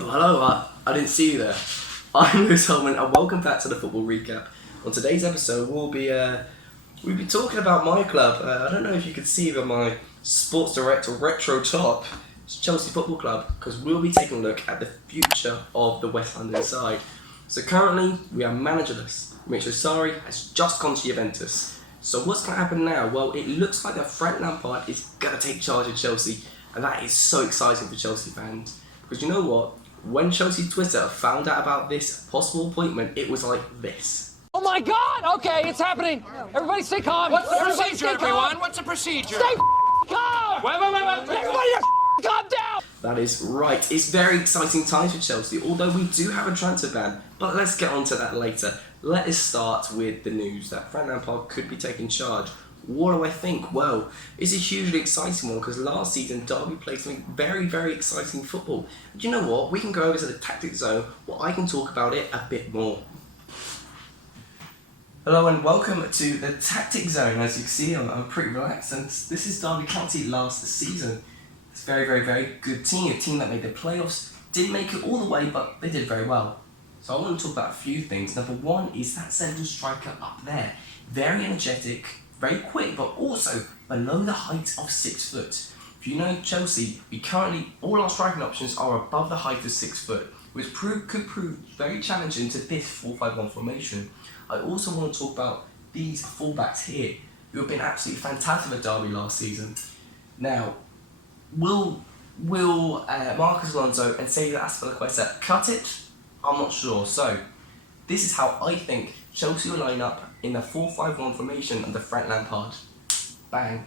Oh, hello, I didn't see you there. I'm Lewis Holman and welcome back to the Football Recap. On today's episode we'll be talking about my club. I don't know if you can see it on my Sports Direct retro top. It's Chelsea Football Club, because we'll be taking a look at the future of the West London side. So currently we are managerless. Maurizio Sarri has just gone to Juventus. So what's going to happen now? Well, it looks like that Frank Lampard is going to take charge of Chelsea, and that is so exciting for Chelsea fans. Because you know what? When Chelsea Twitter found out about this possible appointment, it was like this. Oh my God! Okay, it's happening. Everybody stay calm. What's the procedure, everyone? What's the procedure? Stay calm! Wait. Everybody calm down! That is right. It's very exciting times for Chelsea, although we do have a transfer ban. But let's get on to that later. Let us start with the news that Frank Lampard could be taking charge. What do I think? Well, it's a hugely exciting one because last season Derby played something very, very exciting football. But you know what? We can go over to the tactics zone where I can talk about it a bit more. Hello and welcome to the tactics zone. As you can see, I'm pretty relaxed, and this is Derby County last season. It's a very, very, very good team. A team that made the playoffs, didn't make it all the way, but they did very well. So I want to talk about a few things. Number one is that central striker up there. Very energetic, very quick, but also below the height of 6 foot. If you know Chelsea, all our striking options are above the height of 6 foot, which could prove very challenging to this 4-5-1 formation. I also want to talk about these fullbacks here, who have been absolutely fantastic at Derby last season. Now, will Marcos Alonso and Cesar Azpilicueta cut it? I'm not sure. So, this is how I think Chelsea will line up in the 4-5-1 formation under Frank Lampard. Bang.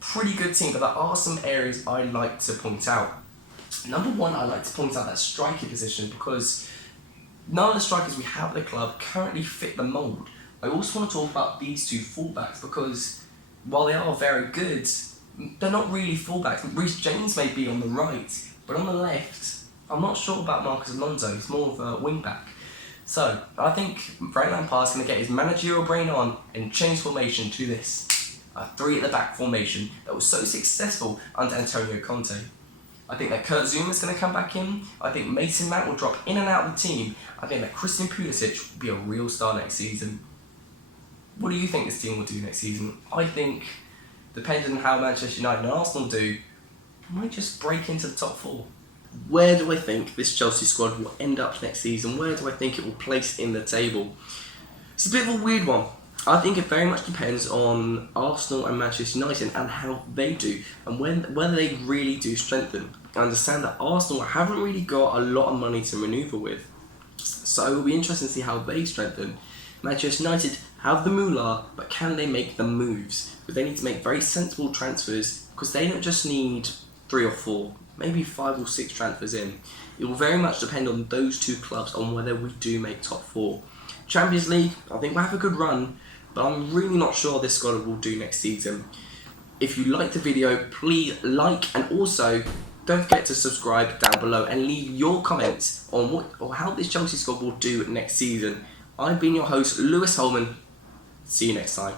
Pretty good team, but there are some areas I'd like to point out. Number one, I'd like to point out that striker position, because none of the strikers we have at the club currently fit the mould. I also want to talk about these two fullbacks, because while they are very good, they're not really fullbacks. Reece James may be on the right, but on the left, I'm not sure about Marcos Alonso. He's more of a wing-back. So, I think Frank Lampard's going to get his managerial brain on and change formation to this. A 3 at the back formation that was so successful under Antonio Conte. I think that Kurt Zouma's going to come back in. I think Mason Mount will drop in and out of the team. I think that Christian Pulisic will be a real star next season. What do you think this team will do next season? I think, depending on how Manchester United and Arsenal do, might just break into the top 4. Where do I think this Chelsea squad will end up next season? Where do I think it will place in the table? It's a bit of a weird one. I think it very much depends on Arsenal and Manchester United and how they do, and whether they really do strengthen. I understand that Arsenal haven't really got a lot of money to manoeuvre with, so it will be interesting to see how they strengthen. Manchester United have the moolah, but can they make the moves? Because they need to make very sensible transfers, because they don't just need 3 or 4, maybe 5 or 6 transfers in. It will very much depend on those two clubs on whether we do make top 4. Champions League, I think we'll have a good run, but I'm really not sure this squad will do next season. If you liked the video, please like, and also don't forget to subscribe down below and leave your comments on what or how this Chelsea squad will do next season. I've been your host, Lewis Holman. See you next time.